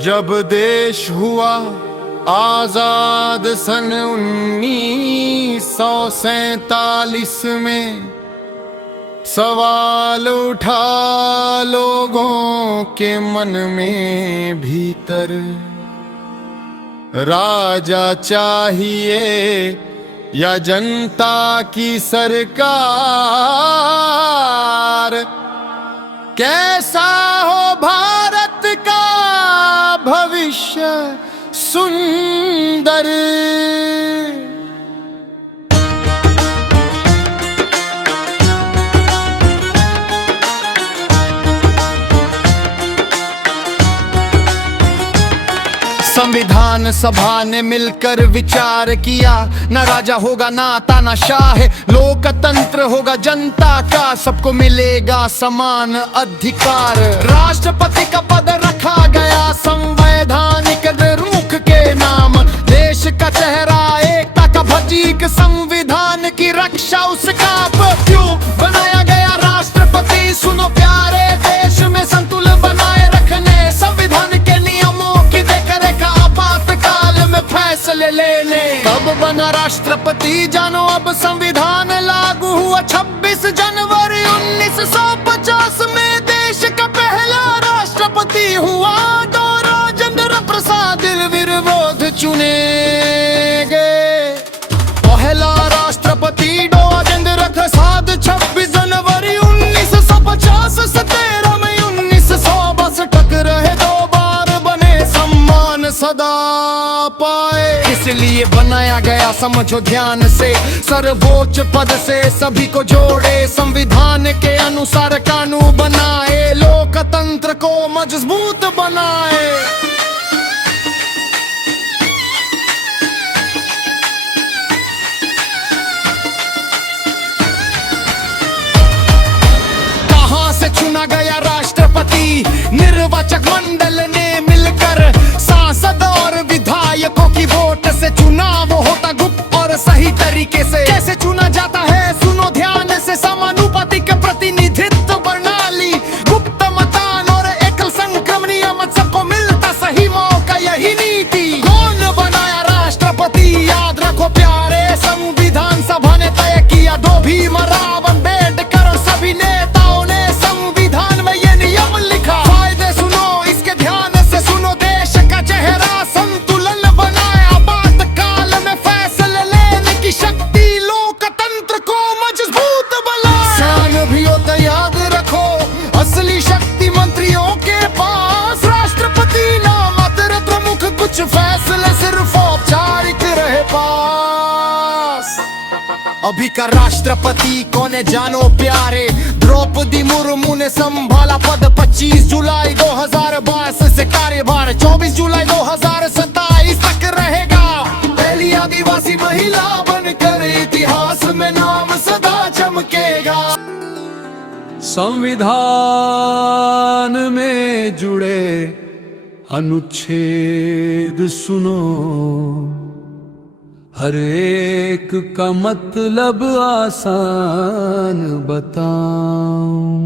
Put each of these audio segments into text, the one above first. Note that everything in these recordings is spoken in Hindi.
जब देश हुआ आजाद सन 1947 में, सवाल उठा लोगों के मन में भीतर, राजा चाहिए या जनता की सरकार, कैसा हो भारत का भविष्य सुंदर। संविधान सभा ने मिलकर विचार किया, न राजा होगा ना तानाशाह, लोकतंत्र होगा जनता का, सबको मिलेगा समान अधिकार। राष्ट्रपति का पद रखा गया संवैधानिक रुख के नाम, देश का चेहरा एकता का प्रतीक, संविधान की रक्षा उसका क्यों बनाया गया राष्ट्रपति। सुनो प्यारे, देश में संतुलन बनाए रखने, संविधान के नियमों की देखरेख, आपातकाल में फैसले लेने। कब बना राष्ट्रपति जानो, अब संविधान लागू हुआ 26 जनवरी 1950 में, देश का पहला राष्ट्रपति हुआ दो राजेंद्र प्रसाद निर्विरोध चुने गए। पहला राष्ट्रपति राजेंद्र प्रसाद 26 जनवरी 1950 से 13 मई 1962 तक रहे, 2 बार बने, सम्मान सदा पाए। इसलिए बनाया गया समझो ध्यान से, सर्वोच्च पद से सभी को जोड़े, संविधान के अनुसार कानून बनाए, लोकतंत्र को मजबूत बनाए। कहां से चुना गया राष्ट्रपति, निर्वाचक मंडल ने मिलकर, सांसद और विधायकों की वोट से चुनाव होता गुप्त और सही तरीके से। कैसे चुना जाता है सुनो ध्यान से, समानुपातिक प्रतिनिधित्व प्रणाली, गुप्त मतदान और एकल संक्रमण नियम, सबको मिलता सही मौका, यही नीति। कौन बनाया राष्ट्रपति याद रखो प्यारे, संविधान सभा ने तय किया, 2 भीमराव अम्बेडकर और सभी नेताओं ने संविधान में ये नियम लिखा। फायदे सुनो इसके ध्यान से, सुनो देश का चेहरा संतुलन बनाया, आपातकाल में फैसले लेने की शक्ति, लोकतंत्र को मजबूत बनाया। शान भी हो तो याद रखो, असली शक्ति मंत्रियों के पास, राष्ट्रपति ना मात्र प्रमुख, कुछ फैसले सिर्फ औपचारिक रहे पास। अभी का राष्ट्रपति कौन है जानो प्यारे, द्रौपदी मुर्मू ने संभाला पद 25 जुलाई 2022 से कार्यभार, 24 जुलाई 2027 तक रहेगा, पहली आदिवासी महिला बनकर इतिहास में नाम सदा चमकेगा। संविधान में जुड़े अनुच्छेद सुनो, हर एक का मतलब आसान बताऊं।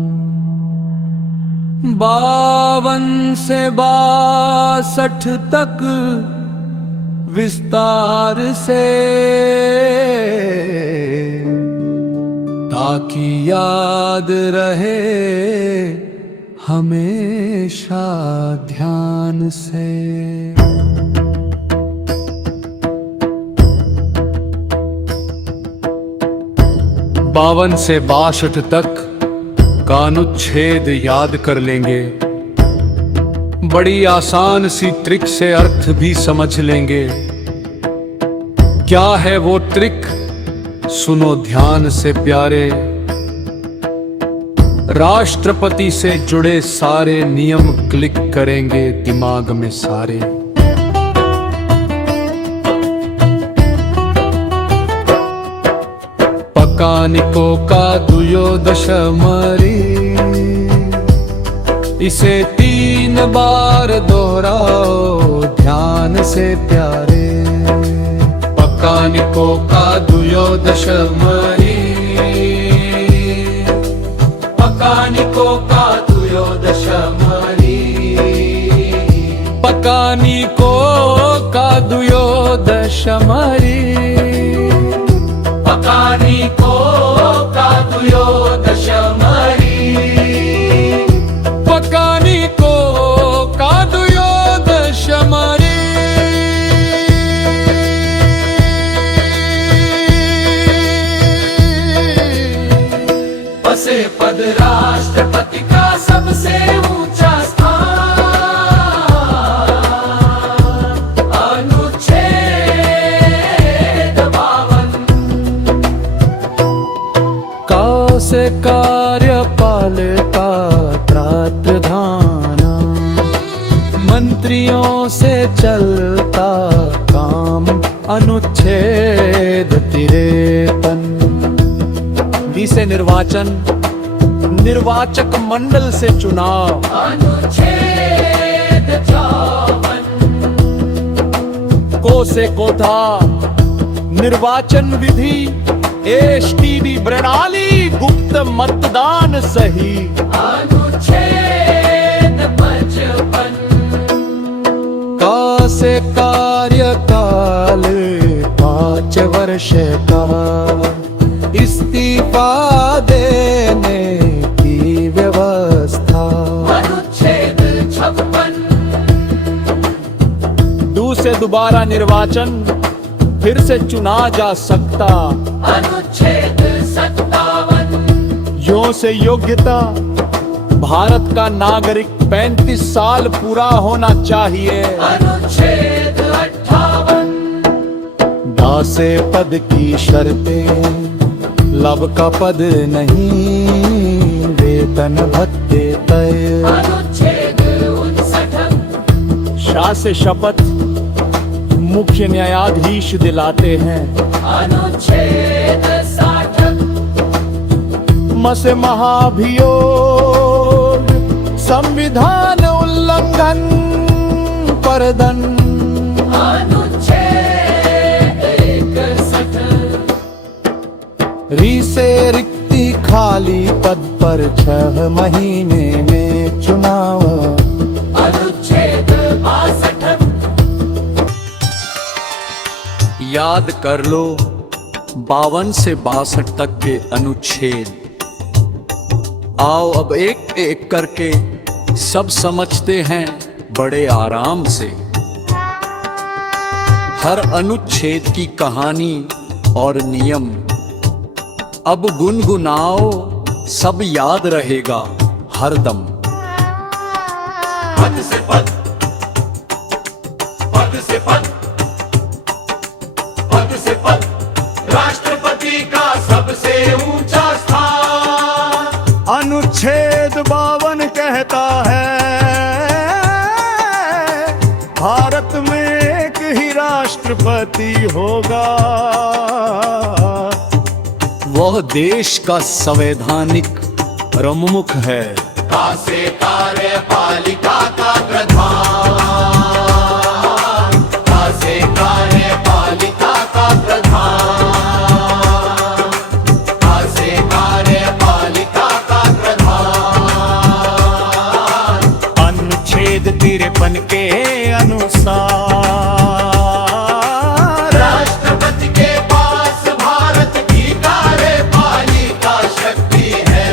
52 से 62 तक विस्तार से, ताकि याद रहे हमेशा ध्यान से। 52 से 62 तक का अनुच्छेद याद कर लेंगे, बड़ी आसान सी ट्रिक से अर्थ भी समझ लेंगे। क्या है वो ट्रिक सुनो ध्यान से प्यारे, राष्ट्रपति से जुड़े सारे नियम क्लिक करेंगे दिमाग में सारे। पकानिको का दुयोदश मरी, इसे 3 बार दोहराओ ध्यान से प्यारे। पकानिको का दुयोदश मरी, पकानिको का दुयोदश मरी, पकानिको कादुयो दशमरी पकानिको कादुयो दशमरी पकानिको कादुयो दशमरी बसे पद राष्ट्रपति का सबसे ऊंचा स्थान अनुच्छेद 52 का से कार्यपालिका त्रात्रधाना मंत्रियों से चलता काम अनुच्छेद 53 से निर्वाचन निर्वाचक मंडल से चुनाव अनुच्छेद 54 को से कोथा निर्वाचन विधि एसटीडी प्रणाली गुप्त मतदान सही अनुच्छेद 55 का से कार्यकाल 5 वर्ष का इस्तीफा देने की व्यवस्था अनुच्छेद 56 से दोबारा निर्वाचन फिर से चुना जा सकता अनुच्छेद 57 यों से योग्यता भारत का नागरिक 35 साल पूरा होना चाहिए अनुच्छेद 58 दासे पद की शर्तें लब का पद नहीं वेतन भत्ते तय अनुच्छेद 59 शाह से शपथ मुख्य न्यायाधीश दिलाते हैं अनुच्छेद 60 मसे महाभियोग संविधान उल्लंघन पर दंड अनुच्छेद 61 से रिक्ति खाली पद पर 6 महीने में चुनाव अनुच्छेद 62 याद कर लो 52 से 62 तक के अनुच्छेद। आओ अब एक एक करके सब समझते हैं बड़े आराम से। हर अनुच्छेद की कहानी और नियम अब गुनगुनाओ सब याद रहेगा हरदम। पद से पद, पद से पद, पद से पद, राष्ट्रपति का सबसे ऊंचा स्थान अनुच्छेद 52 कहता है भारत में एक ही राष्ट्रपति होगा। वह देश का संवैधानिक प्रमुख है। से कार्यपालिका का प्रधान, से कार्यपालिका का प्रधान, से कार्यपालिका का प्रधान अनुच्छेद 53 के अनुसार राष्ट्रपति के पास भारत की कार्यपालिका शक्ति है,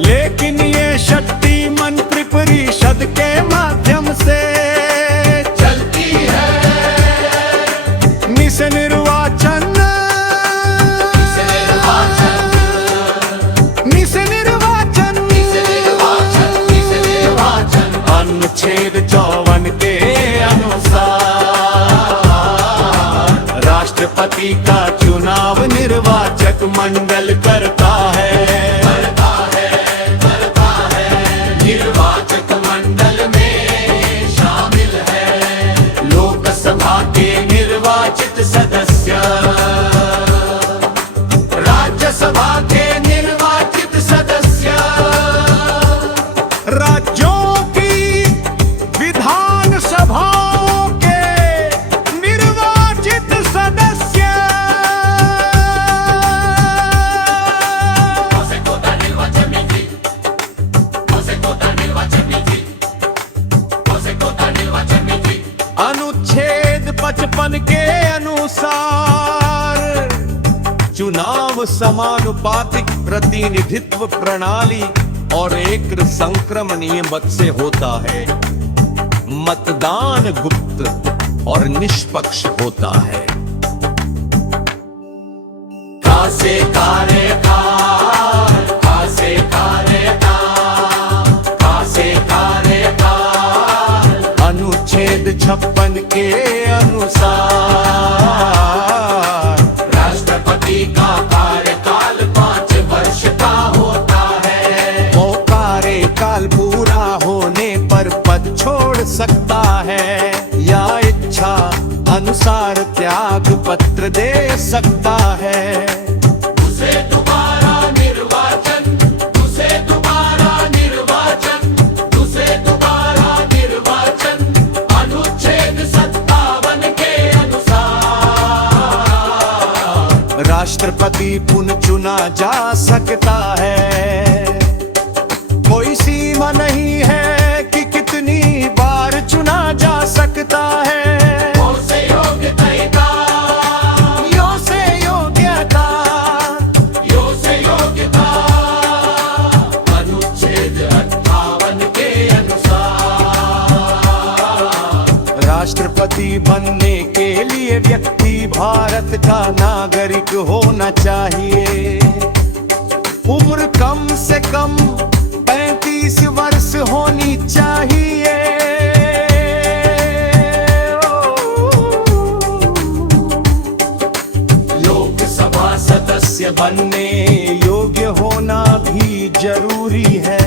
लेकिन ये शक्ति मंत्री परिषद के माध्यम से चलती है। निस निर्वाचन अनुच्छेद 54 के अनुसार राष्ट्रपति का चुनाव निर्वाचक मंडल करता है। निर्वाचक मंडल में शामिल है लोकसभा के निर्वाचित सदस्य, राज्यसभा के निर्वाचित सदस्य, राज्यों की विधानसभाओं के निर्वाचित सदस्य बचपन के अनुसार चुनाव समानुपातिक प्रतिनिधित्व प्रणाली और एक संक्रमणीय मत से होता है। मतदान गुप्त और निष्पक्ष होता है। खासे कार्यकाल, खासे कार्यकाल, खासे कार्यकाल। अनुच्छेद 56 के अनुसार राष्ट्रपति का कार्यकाल 5 वर्ष का होता है। वो कार्यकाल पूरा होने पर पद छोड़ सकता है या इच्छा अनुसार त्याग पत्र दे सकता है। उसे दोबारा निर्वाचन, उसे दोबारा निर्वाचन, उसे दोबारा निर्वाचन अनुच्छेद 57 के अनुसार राष्ट्रपति पुनः चुना जा सकता है। कोई सीमा नहीं है कि कितनी बार चुना जा सकता है। राष्ट्रपति बनने के लिए व्यक्ति भारत का नागरिक होना चाहिए। उम्र कम से कम 35 वर्ष होनी चाहिए। लोकसभा सदस्य बनने योग्य होना भी जरूरी है।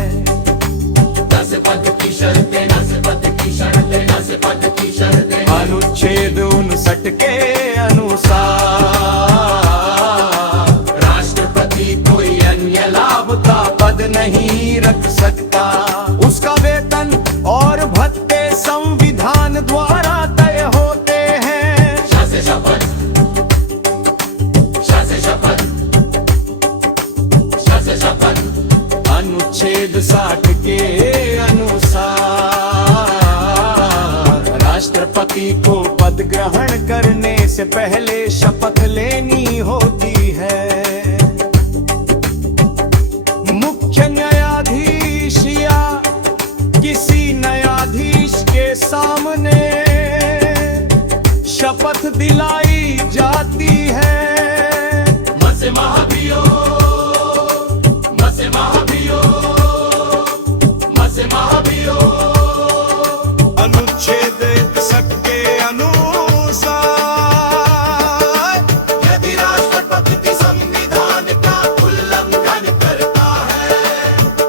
10 पद की शर्तें, 10 पद की शर्तें, 10 पद की शर्तें। अनुच्छेद 59 के अनुसार राष्ट्रपति कोई अन्य लाभ का पद नहीं रख सकता। उसका वेतन और भत्ते संविधान द्वारा तय होते हैं। शासे शपथ, शासे शपथ, शासे शपथ। अनुच्छेद 60 के अनुसार राष्ट्रपति को पद ग्रहण करने से पहले शपथ लेनी होती है। मुख्य न्यायाधीश या किसी न्यायाधीश के सामने शपथ दिलाई जाती है। मसे महाभियोग, मसे महाभियोग, मसे महाभियोग। अनुच्छेद 61 के अनुसार यदि राष्ट्रपति संविधान का उल्लंघन करता है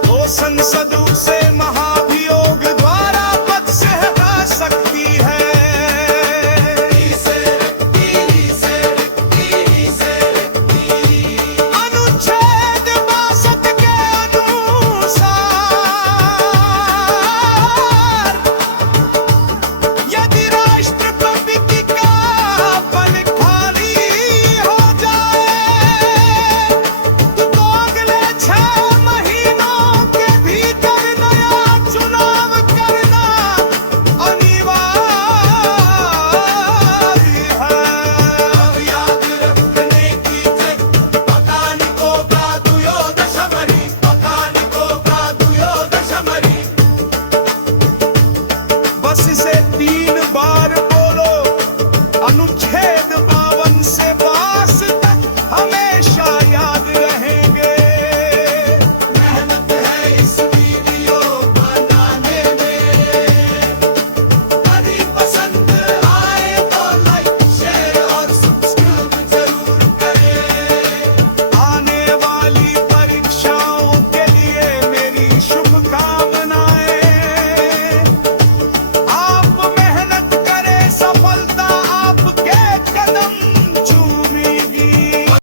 तो संसद उसे महाभियोग द्वारा पद से हटा सकती है। अनुच्छेद 62 के अनुसार यदि राष्ट्रपति का पद खाली हो जाए तो अगले 6 महीनों के भीतर नया चुनाव करना अनिवार्य है। याद रखने की पकानिको का दुयोदशमरी, पकानिको का दुयोदशमरी। बस इसे